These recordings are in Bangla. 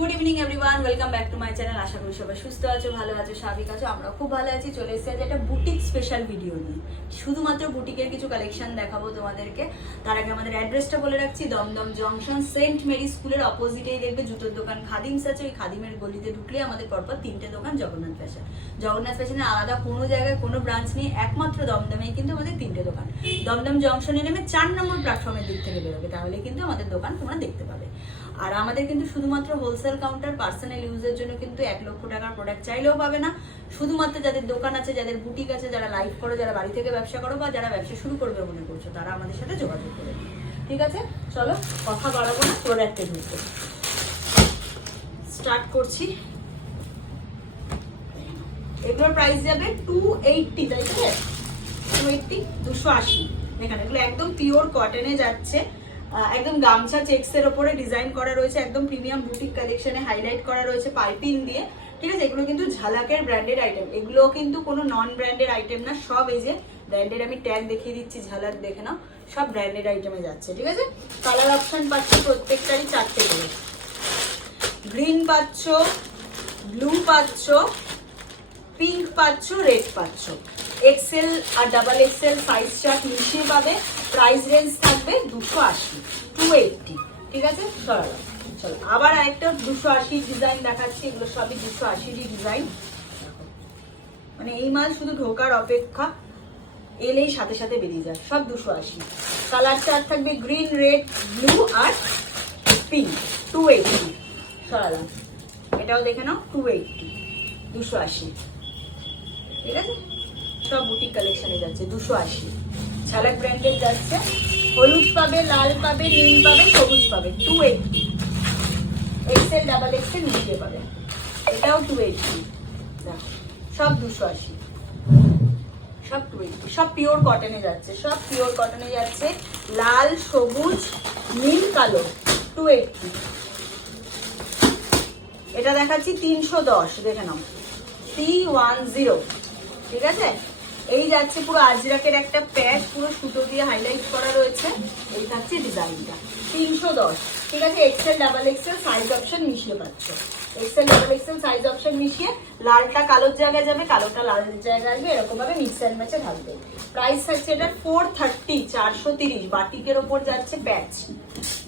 Good evening everyone welcome back to my channel আশা করি সবাই সুস্থ আছো, ভালো আছো, স্বাভাবিক আছো। আমরা খুব ভালো আছি। চলে এসেছি আজ একটা বুটিক স্পেশাল ভিডিও নিয়ে। শুধুমাত্র বুটিকের কিছু কালেকশন দেখাবো তোমাদেরকে। তার আগে আমাদের অ্যাড্রেসটা বলে রাখছি। দমদম জংশন সেন্ট মেরি স্কুলের অপোজিটেই দেখবে জুতোর দোকান খাদিমস আছে ওই খাদিমের গলিতে ঢুকলে আমাদের পরপর তিনটে দোকান, জগন্নাথ ফ্যাশন জগন্নাথ ফ্যাশনের আলাদা কোনো জায়গায়, কোনো ব্রাঞ্চ নেই। একমাত্র দমদমেই কিন্তু আমাদের তিনটে দোকান। দমদম জংশনে নেমে চার নম্বর প্ল্যাটফর্মের দিক থেকে বেরোবে। তাহলে কিন্তু আমাদের দোকান তোমরা দেখতে পাবে। আর আমাদের কিন্তু শুধুমাত্র হোলসেল কাউন্টার পার্সোনাল ইউজের জন্য কিন্তু এক লক্ষ টাকার প্রোডাক্ট চাইলেও পাবে না। শুধুমাত্র যাদের দোকান আছে, যাদের বুটিক আছে, যারা লাইভ করো, যারা বাড়ি থেকে ব্যবসা করো বা যারা ব্যবসা শুরু করবে মনে করছ, তারা আমাদের সাথে যোগাযোগ করে নিও। ঠিক আছে? চলো, কথা বাড়াবো না প্রোডাক্টে ঢুকবো। স্টার্ট করছি। এগুলোর প্রাইস যাবে টু এইটটি তাই তো? টু এইটটি দুশো আশি। এখানে এগুলো একদম পিওর কটনে যাচ্ছে। একদম গামছা চেক্স এর ওপরে ডিজাইন করা রয়েছে, একদম প্রিমিয়াম বুটিক কালেকশনে হাইলাইট করা রয়েছে পাইপিং দিয়ে। ঠিক আছে? এগুলো কিন্তু ঝালাকের ব্র্যান্ডেড আইটেম এগুলো কিন্তু কোনো নন ব্র্যান্ডেড আইটেম না, সব এই যে ব্র্যান্ডেড আমি ট্যাগ দেখিয়ে দিচ্ছি, ঝালাক দেখে নাও, সব ব্র্যান্ডেড আইটেমে যাচ্ছে। ঠিক আছে? কালার অপশন পাচ্ছ প্রত্যেকটারই চারটে করে। গ্রিন পাচ্ছ ব্লু পাচ্ছ পিঙ্ক পাচ্ছ রেড পাচ্ছ। এক্সেল আর ডাবল এক্সেল সাইজ চার্ট মিশিয়ে পাবে। প্রাইস রেঞ্জ থাকবে দুশো আশি টু এইটটি ঠিক আছে? সরালো। চলো, আবার আরেকটা দুশো আশি ডিজাইন দেখাচ্ছি, এগুলো সবই দুশো আশিরই ডিজাইন মানে এই মাল শুধু ঢোকার অপেক্ষা, এলেই সাথে সাথে বেরিয়ে যায়, সব দুশো আশি। কালার চার্ট থাকবে গ্রিন রেড ব্লু আর পিঙ্ক টু এইটটি সরালাম এটাও দেখে নাও টু এইটটি দুশো আশি। ঠিক আছে? সব বুটিক কালেকশনে যাচ্ছে, দুশো আশি। ঝালাক ব্র্যান্ডের যাচ্ছে। হলুদ পাবে লাল পাবে নীল পাবে সবুজ পাবে two eighty XL double XL মিশিয়ে পাবে এটাও টু এইটটি সব দুশো আশি। সব টু এইটটি সব পিওর কটনে যাচ্ছে। সব পিওর কটনে যাচ্ছে। লাল, সবুজ, নীল, কালো। টু এইটটি এটা দেখাচ্ছি তিনশো দশ। দেখে নাও। থ্রি ওয়ান জিরো ঠিক আছে? এই যাচ্ছে পুরো আজরাকের একটা প্যাচ, পুরো সুতো দিয়ে হাইলাইট করা রয়েছে। এই থাকছে ডিজাইনটা তিনশো দশ। ঠিক আছে XL double XL size option মিশিয়ে পাচ্ছ। XL double XL size option মিশিয়ে লালটা কালোর জায়গায় যাবে, কালোটা লালের জায়গায় আসবে এরকম ভাবে মিক্স অ্যান্ড ম্যাচে থাকবে। প্রাইস থাকছে এটা ফোর থার্টি চারশো তিরিশ। বাটিকের ওপর যাচ্ছে প্যাচ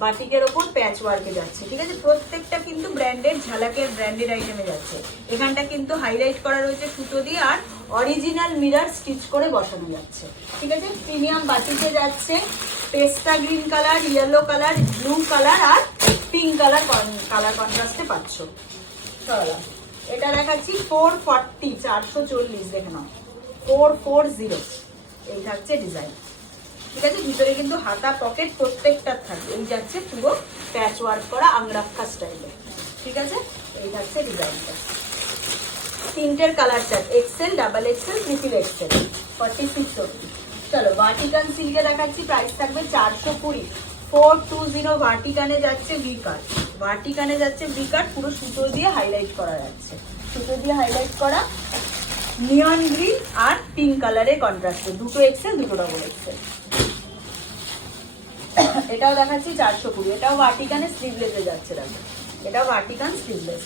বাটিকের ওপর প্যাচ ওয়ার্কে যাচ্ছে। ঠিক আছে, প্রত্যেকটা কিন্তু ব্র্যান্ডেড ঝালাকের ব্র্যান্ডেড আইটেমে যাচ্ছে। এখানটা কিন্তু হাইলাইট করা রয়েছে সুতো দিয়ে আর অরিজিনাল মিরার স্টিচ করে বসানো যাচ্ছে। ঠিক আছে? প্রিমিয়াম বাতিতে যাচ্ছে। পেস্টা green colour, yellow colour, blue colour আর পিঙ্ক কালার কালার কন্ট্রাস্টে পাচ্ছ। এটা দেখাচ্ছি ফোর ফর্টি, চারশো চল্লিশ, দেখে নাও। Four four zero. এই থাকছে ডিজাইন। ঠিক আছে? ভিতরে কিন্তু হাতা পকেট প্রত্যেকটা থাকবে। এই যাচ্ছে পুরো প্যাচ ওয়ার্ক করা আংরাক্ষা স্টাইলে। ঠিক আছে? এই থাকছে ডিজাইনটা। তিনটের colour chart XL double XL triple XL forty six চলো ভার্টিকান সিল্কে দেখাচ্ছি প্রাইস থাকবে চারশো কুড়ি। ফোর টু জিরো ভার্টিকানে যাচ্ছে কাট ভার্টিকানে যাচ্ছে কাট পুরো সুতো দিয়ে হাইলাইট করা যাচ্ছে। সুতো দিয়ে হাইলাইট করা নিয়ন গ্রিন আর পিঙ্ক কালারের কন্ট্রাস্টে দুটো এক্সেল দুটো ডবল এক্সেল এটাও দেখাচ্ছি চারশো কুড়ি। এটাও ভার্টিকানে স্লিভলেসে যাচ্ছে, দেখো। এটাও ভার্টিকান স্লিভলেস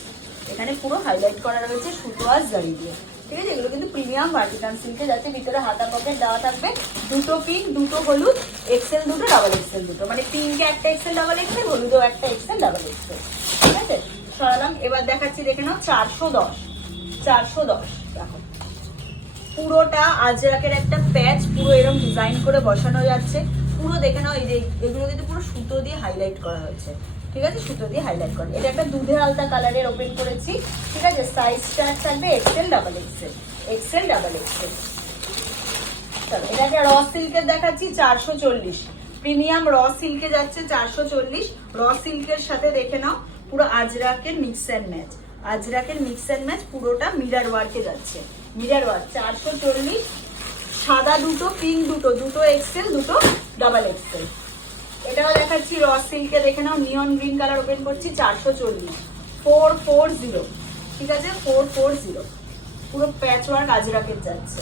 এখানে পুরো হাইলাইট করা রয়েছে সুতো আর জারি দিয়ে। ঠিক আছে? এগুলো কিন্তু প্রিমিয়াম ভার্টিকান সিল্কে যাচ্ছে। ভিতরে হাতা পকেট দেওয়া থাকবে। দুটো পিঙ্ক দুটো হলুদ এক্সেল দুটো ডাবল এক্সেল দুটো। মানে পিঙ্কে একটা এক্সেল ডাবল এক্সেল হলুদেও একটা এক্সেল ডাবল এক্সেল ঠিক আছে? সরালাম। এবার দেখাচ্ছি, দেখে নাও, চারশো দশ। চারশো দশ, দেখো। পুরোটা আজরাকের একটা প্যাচ পুরো এরকম ডিজাইন করে বসানো যাচ্ছে। পুরো দেখে নাও, এই যে এগুলো কিন্তু পুরো সুতো দিয়ে হাইলাইট করা হয়েছে। ঠিক আছে? সুতো দিয়ে হাইলাইট করা এটা একটা দুধের আলতা কালারের ওপেন করেছি। ঠিক আছে? সাইজ স্টার থাকবে XL double XL XL double XL চলো, এটাকে র সিল্কের দেখাচ্ছি, চারশো চল্লিশ। প্রিমিয়াম র সিল্কে যাচ্ছে চারশো চল্লিশ। র সিল্কের সাথে দেখে নাও, পুরো আজরাকের মিক্স অ্যান্ড ম্যাচ আজরাকের মিক্স অ্যান্ড ম্যাচ পুরোটা মিরার ওয়ার্কে যাচ্ছে। মিরার ওয়ার্ক চারশো চল্লিশ। সাদা দুটো পিঙ্ক দুটো দুটো এক্সেল দুটো ডাবল এক্সেল এটাও দেখাচ্ছি র সিল্কে দেখে নাও নিয়ন গ্রিন কালার ওপেন করছি, চারশো চল্লিশ। ফোর ফোর জিরো ঠিক আছে? ফোর ফোর জিরো পুরো প্যাচ ওয়ার্ক আজরাকের যাচ্ছে।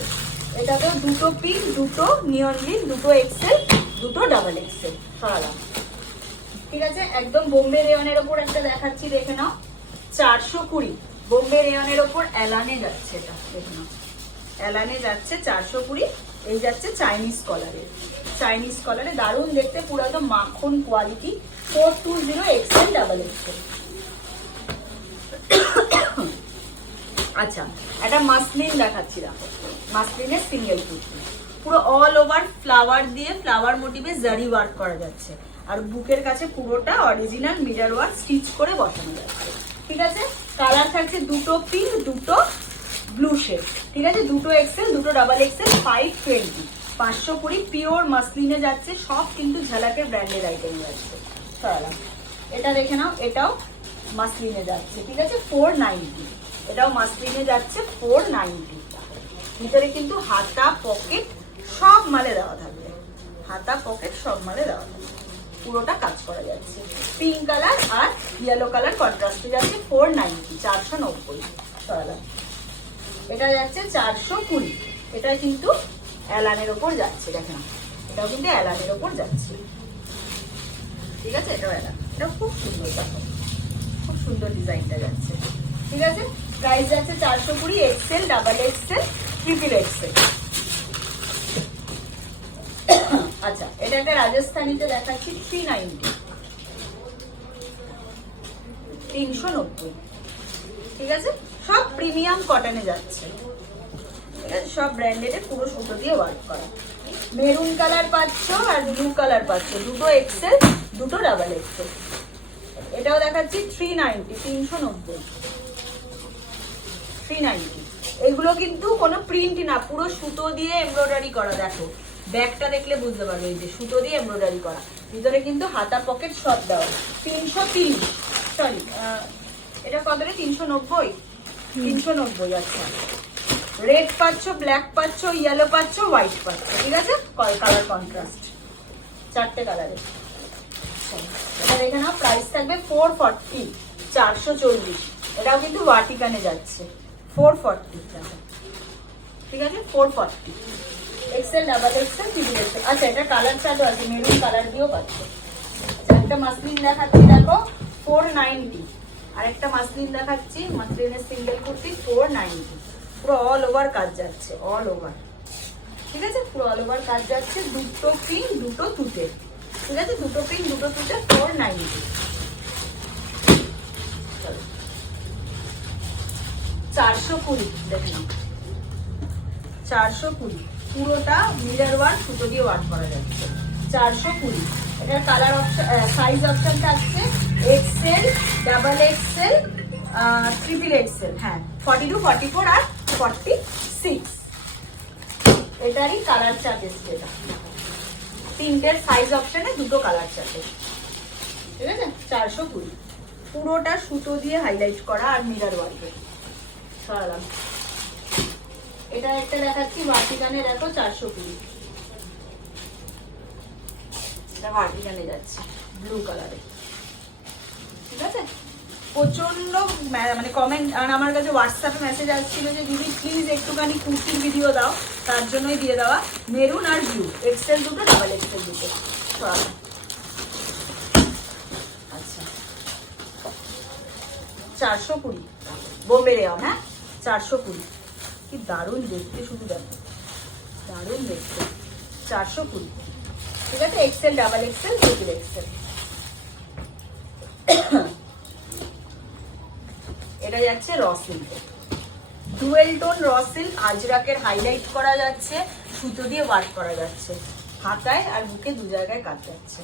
এটাতেও দুটো পিঙ্ক দুটো নিয়ন গ্রিন দুটো এক্সেল দুটো ডাবল এক্সেল সরালাম ঠিক আছে? একদম বোম্বে রেওয়ানের ওপর একটা দেখাচ্ছি, দেখে নাও। চারশো কুড়ি। বোম্বে রেয়নের ওপর অ্যালানে যাচ্ছে এটা, দেখে নাও। অ্যালানে যাচ্ছে চারশো কুড়ি। এই যাচ্ছে চাইনিজ কলারে চাইনিজ কলারে দারুণ দেখতে, পুরো একদম মাখন quality four two zero XL double XL আচ্ছা একটা মাসলিন দেখাচ্ছি দেখো। মাসলিনের সিঙ্গেল কুর্তি পুরো অল ওভার ফ্লাওয়ার দিয়ে ফ্লাওয়ার মোটিভে জারি ওয়ার্ক করা যাচ্ছে। আর বুকের কাছে পুরোটা অরিজিনাল মিরার ওয়ার্ক স্টিচ করে বসানো যাচ্ছে। ঠিক আছে? কালার থাকছে দুটো পিঙ্ক দুটো ব্লু শেড ঠিক আছে? দুটো এক্সেল দুটো ডাবল এক্সেল ফাইভ টোয়েন্টি পাঁচশো কুড়ি পিওর মাসলিনে যাচ্ছে, সব কিন্তু ঝালাকের ব্র্যান্ডের আইটেম যাচ্ছে। চলো এটা দেখে নাও, এটাও মাসলিনে যাচ্ছে, ঠিক আছে? ফোর নাইনটি এটাও মাসলিনে যাচ্ছে ফোর নাইনটি ভিতরে কিন্তু হাতা পকেট সব মালে দেওয়া থাকবে। হাতা পকেট সব মালে দেওয়া থাকবে। পুরোটা কাজ করা যাচ্ছে। পিঙ্ক কালার আর ইয়েলো কালার কন্ট্রাস্টে যাচ্ছে ফোর নাইনটি চারশো নব্বই। চলো এটা যাচ্ছে চারশো কুড়ি। এটা কিন্তু অ্যালানের ওপর যাচ্ছে দেখেন এটাও কিন্তু অ্যালানের ওপর যাচ্ছে। ঠিক আছে? এটাও অ্যালান। এটা খুব সুন্দর, দেখো। খুব সুন্দর ডিজাইনটা যাচ্ছে। ঠিক আছে? প্রাইস যাচ্ছে চারশো কুড়ি XL, double XL, triple XL. আচ্ছা এটা একটা রাজস্থানিতে দেখাচ্ছি, থ্রি নাইনটি। তিনশো নব্বই। ঠিক আছে? সব প্রিমিয়াম কটনে যাচ্ছে। ঠিক আছে সব ব্র্যান্ডেডে পুরো সুতো দিয়ে ওয়ার্ক করা। মেরুন কালার পাচ্ছ আর ব্লু কালার পাচ্ছ। দুটো এক্সেল দুটো ডাবল এক্সেল এটাও দেখাচ্ছি থ্রি নাইনটি তিনশো নব্বই। থ্রি নাইনটি এগুলো কিন্তু কোনো প্রিন্ট না, পুরো সুতো দিয়ে এমব্রয়ডারি করা, দেখো। ব্যাগটা দেখলে বুঝতে পারবে এই যে সুতো দিয়ে এমব্রয়ডারি করা। ভিতরে কিন্তু হাতা পকেট সব দেওয়া। তিনশো তিরিশ সরি এটা কত রে? তিনশো নব্বই? তিনশো নব্বই আচ্ছা। রেড পাচ্ছ ব্ল্যাক পাচ্ছ ইয়েলো পাচ্ছ হোয়াইট পাচ্ছ, ঠিক আছে? কালার কন্ট্রাস্ট চারটে কালারে এটা দেখে নাও প্রাইস থাকবে ফোর ফর্টি চারশো চল্লিশ। এটাও কিন্তু ওয়াটিকানে যাচ্ছে। ফোর ফর্টি ঠিক আছে? Four forty XL double XL triple XL আচ্ছা এটা কালার চার্টও আছে মেরুন কালার দিয়েও পাচ্ছে। আচ্ছা একটা মাসলিন দেখাচ্ছি, দেখো ফোর নাইনটি আরেকটা মাসলিন দেখাচ্ছি মাসলিনের সিঙ্গেল কুর্তি ফোর নাইনটি পুরো অল ওভার কাজ যাচ্ছে অল ওভার ঠিক আছে? পুরো অল ওভার কাজ যাচ্ছে, দুটো পিন দুটো তুতে। ঠিক আছে? দুটো পিন দুটো তুতে ফোর নাইনটি চারশো কুড়ি দেখে নাও চারশো কুড়ি। পুরোটা মিরার ওয়ার্ক, সুতো দিয়ে ওয়ার্ক করা যাচ্ছে। চারশো কুড়ি। এটার কালার অপশন সাইজ অপশন থাকছে XL double XL triple XL হ্যাঁ ফর্টি টু ফর্টি ফোর আর ফর্টি সিক্স এটারই কালার চার্ট এসছে এটা। তিনটের সাইজ অপশানে দুটো কালার চার্ট ঠিক আছে? চারশো কুড়ি। পুরোটা সুতো দিয়ে হাইলাইট করা আর মিরার ওয়ার্কে সরালাম। এটা একটা দেখাচ্ছি ভার্টিকানে দেখো, চারশো কুড়ি। যাচ্ছে ব্লু কালারে ঠিক আছে? প্রচণ্ড মানে কমেন্ট আর আমার কাছে হোয়াটসঅ্যাপে মেসেজ আসছিল যে, দিদি প্লিজ একটুখানি কুর্তির ভিডিও দাও, তার জন্যই দিয়ে দেওয়া মেরুন আর ব্লু এক্সেল দুটো ডাবল এক্সেল দুটো। আচ্ছা। চারশো কুড়ি। বোম্বে রেওয়ান হ্যাঁ? চারশো কুড়ি। কি দারুণ দেখতে শুধু দেখো। দারুণ দেখতে। চারশো কুড়ি। ঠিক আছে? XL double XL triple XL এটা যাচ্ছে র সিল্কে ডুয়েল টোন র সিল্ক আজরাকের হাইলাইট করা যাচ্ছে, সুতো দিয়ে ওয়ার্ক করা যাচ্ছে। হাতায় আর বুকে দু জায়গায় কাজ যাচ্ছে।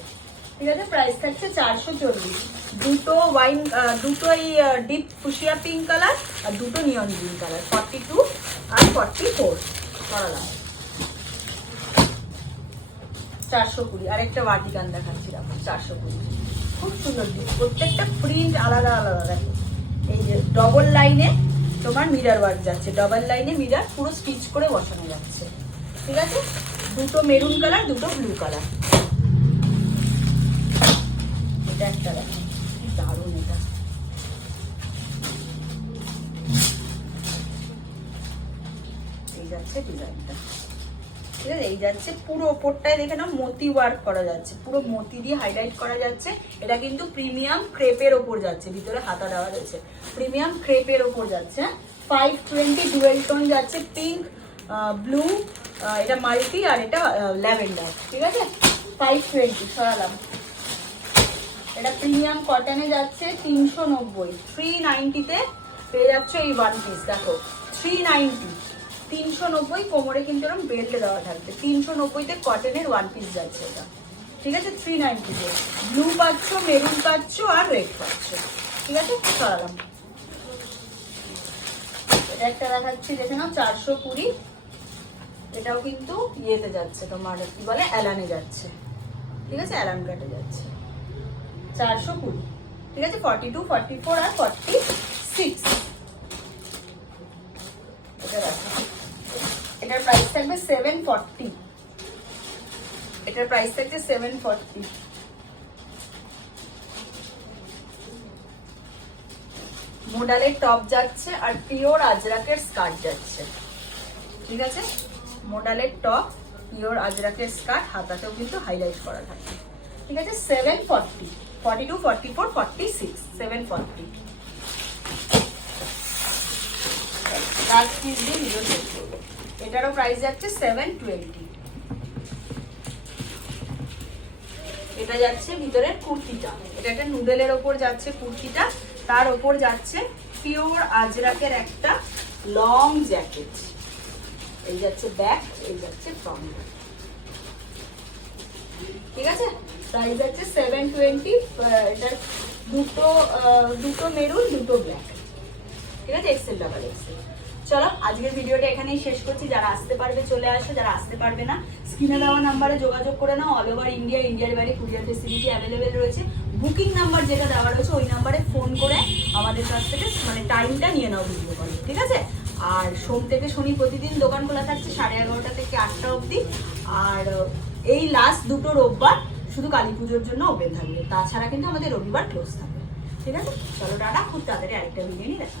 ঠিক আছে? প্রাইস থাকছে চারশো চল্লিশ। দুটো ওয়াইন দুটো এই ডিপ ফুসিয়া পিঙ্ক কালার আর দুটো neon green colour forty two আর ফর্টি ফোর করালাম চারশো কুড়ি আর একটা বাটিকান দেখাচ্ছি দেখো চারশো কুড়ি। খুব সুন্দর প্রত্যেকটা প্রিন্ট আলাদা আলাদা, দেখো। এই যে ডবল লাইনে তোমার মিরার ওয়ার্ক যাচ্ছে ডবল লাইনে মিরার পুরো স্টিচ করে বসানো যাচ্ছে। ঠিক আছে? দুটো মেরুন কালার দুটো ব্লু কালার এটা একটা দেখো দারুণ এটা। এই যাচ্ছে ডিজাইনটা আছে এই যাচ্ছে, পুরো ওপরটায় দেখে না মতি ওয়ার্ক করা যাচ্ছে। পুরো মতি দিয়ে হাইলাইট করা যাচ্ছে। এটা কিন্তু প্রিমিয়াম ক্রেপের ওপর যাচ্ছে, ভিতরে হাতা দেওয়া রয়েছে। প্রিমিয়াম ক্রেপের ওপর যাচ্ছে ফাইভ টোয়েন্টি ডুয়েল টোন যাচ্ছে পিঙ্ক ব্লু এটা মাল্টি আর এটা ল্যাভেন্ডার ঠিক আছে? ফাইভ টোয়েন্টি সরালাম। এটা প্রিমিয়াম কটনে যাচ্ছে, তিনশো নব্বই। থ্রি নাইনটিতে পেয়ে যাচ্ছে এই ওয়ান পিস দেখো। থ্রি নাইনটি তিনশো নব্বই কোমরে কিন্তু এরকম বেল্ট দেওয়া থাকবে। তিনশো নব্বইতে কটনের ওয়ান পিস যাচ্ছে এটা। ঠিক আছে? থ্রি নাইনটিতে ব্লু পাচ্ছ মেরুন পাচ্ছ আর রেড পাচ্ছ। ঠিক আছে? সরালাম এটা একটা দেখাচ্ছি, দেখে নাও, চারশো কুড়ি। এটাও কিন্তু ইয়েতে যাচ্ছে, তোমার কি বলে অ্যালানে যাচ্ছে। ঠিক আছে? অ্যালান কাটে যাচ্ছে। চারশো কুড়ি। ঠিক আছে? ফর্টি টু ফর্টি ফোর আর ফর্টি সিক্স এটা রাখো এটার প্রাইস থাকবে সেভেন ফর্টি এটার প্রাইস থাকছে সেভেন ফর্টি মোডালের টপ যাচ্ছে আর পিওর আজরাকের স্কার্ট যাচ্ছে। ঠিক আছে? মোডালের টপ পিওর আজরাকের স্কার্ট হাতাতেও কিন্তু হাইলাইট করা থাকে। ঠিক আছে? Seven forty forty two forty four forty six seven forty last piece দিয়ে ভিডিও এটারও প্রাইস যাচ্ছে সেভেন টোয়েন্টি এটা যাচ্ছে ভিতরের কুর্তিটা। এটা একটা নুডলের ওপর যাচ্ছে কুর্তিটা, তার ওপর যাচ্ছে পিওর আজরাকের একটা লং জ্যাকেট এই যাচ্ছে ব্যাক এই যাচ্ছে ফ্রন্ট ঠিক আছে? প্রাইস আছে সেভেন টোয়েন্টি এটার দুটো দুটো মেরুন, দুটো ব্ল্যাক ঠিক আছে? এক্সেল ডাবল এক্সেল চলো, আজকের ভিডিওটা এখানেই শেষ করছি। যারা আসতে পারবে চলে আসো, যারা আসতে পারবে না, স্ক্রিনে দেওয়া নাম্বারে যোগাযোগ করে নাও। অল ওভার ইন্ডিয়া ইন্ডিয়ার বাইরে কুরিয়ার ফেসিলিটি অ্যাভেলেবেল রয়েছে। বুকিং নাম্বার যেটা দেওয়া রয়েছে, ওই নাম্বারে ফোন করে আমাদের কাছ থেকে মানে টাইমটা নিয়ে নাও ভিডিও কলে ঠিক আছে? আর সোম থেকে শনি প্রতিদিন দোকান খোলা থাকছে সাড়ে এগারোটা থেকে আটটা অবধি। আর এই লাস্ট দুটো রোববার শুধু কালী পুজোর জন্য ওপেন থাকবে। তাছাড়া কিন্তু আমাদের রবিবার ক্লোজ থাকবে। ঠিক আছে? চলো, টাটা। খুব তাড়াতাড়ি আরেকটা ভিডিও নিয়ে দেখা